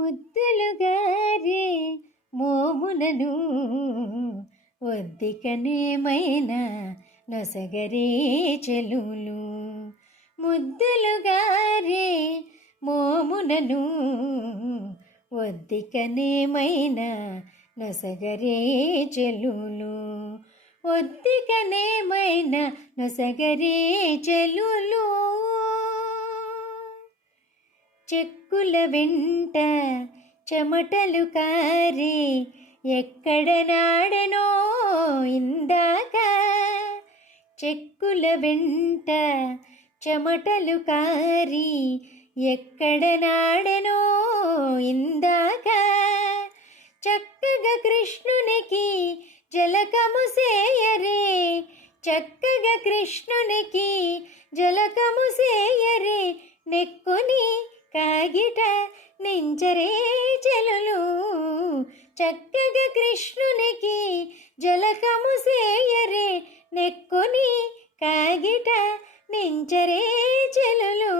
ముద్దులుగారే మోమునను ఒద్దికనేమైనా నొసగరే చెలులు. ముద్దులుగారే మోమునను ఒద్దికనేమైనా నొసగరే చెలులు. ఒద్దికనేమైనా నొసగరే చెలులు. చెక్కుల వెంట చెమటలు కారి ఎక్కడ నాడెనో ఇందాక. చెక్కుల వెంట చెమటలు కారి ఎక్కడ నాడెనో ఇందాక. చక్కగా కృష్ణునికి జలకము సేయరే, చక్కగా కృష్ణునికి జలకము సేయరే. నెక్కుని కాగిట నించరే చెలులు. చక్కగా కృష్ణునికి జలకము సేయరే, నెక్కుని కాగిట నించరే చెలులు.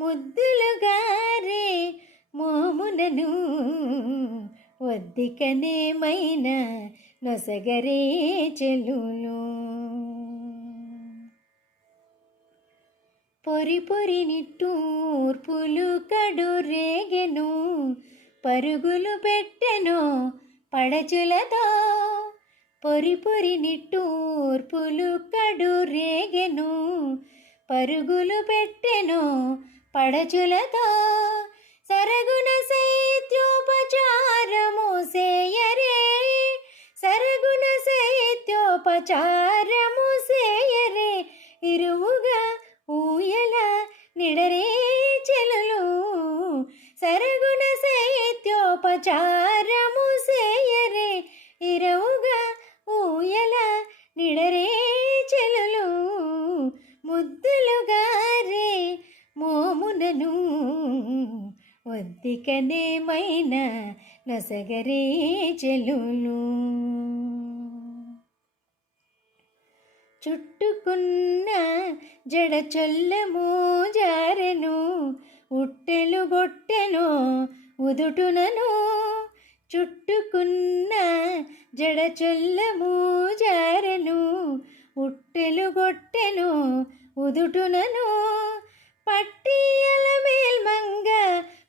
ముద్దులుగారే మోమునను ఒద్దికనేమైనా నొసగరే చెలులు. పొరి పొరి నిట్టూర్పులు కడు రేగెను, పరుగులు పెట్టెను పడచులతో. పొరి పొరి నిట్టూర్పులు కడు రేగెను, పరుగులు పెట్టెను పడచులతో. సరగుణ శైత్యోపచారము సేయరే, సరగుణ శైత్యోపచారము సేయరే. ఇరువుగా ఊయల నిడరే చెలులు. సరగుణ శైత్యోపచారము సేయరే, ఇరువుగా ఊయల నిడరే చెలులు. ముద్దులుగారే మోమునను ఒద్దికనేమైనా నొసగరే చెలులు. చుట్టుకున్న జడ చొల్లము జారెను, ఉట్టెలు గొట్టెను ఉదుటునను. చుట్టుకున్న జడ చొల్లము జారెను, ఉట్టెలు గొట్టెను ఉదుటునను. పట్టియల మేల్మంగ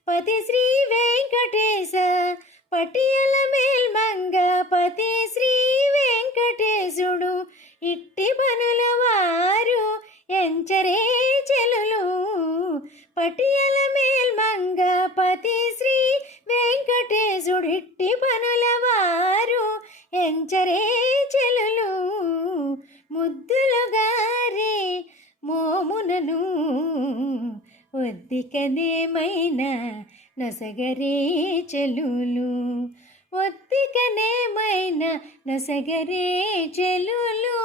పతి శ్రీ వెంకటేశ, పట్టియల మేల్మంగ పతి శ్రీ వెంకటేశుడు. ఇట్టి పనుల వారు ఎంచరే చెలులు. పటియల మేల్మంగ పతి శ్రీ వెంకటేశుడు. ఇట్టి పనుల వారు ఎంచరే చెలులు. ముద్దులుగారే మోమునను ఒద్దికనేమైనా నొసగరే చెలులు. ఒద్దికనేమైనా నొసగరే చెలులు.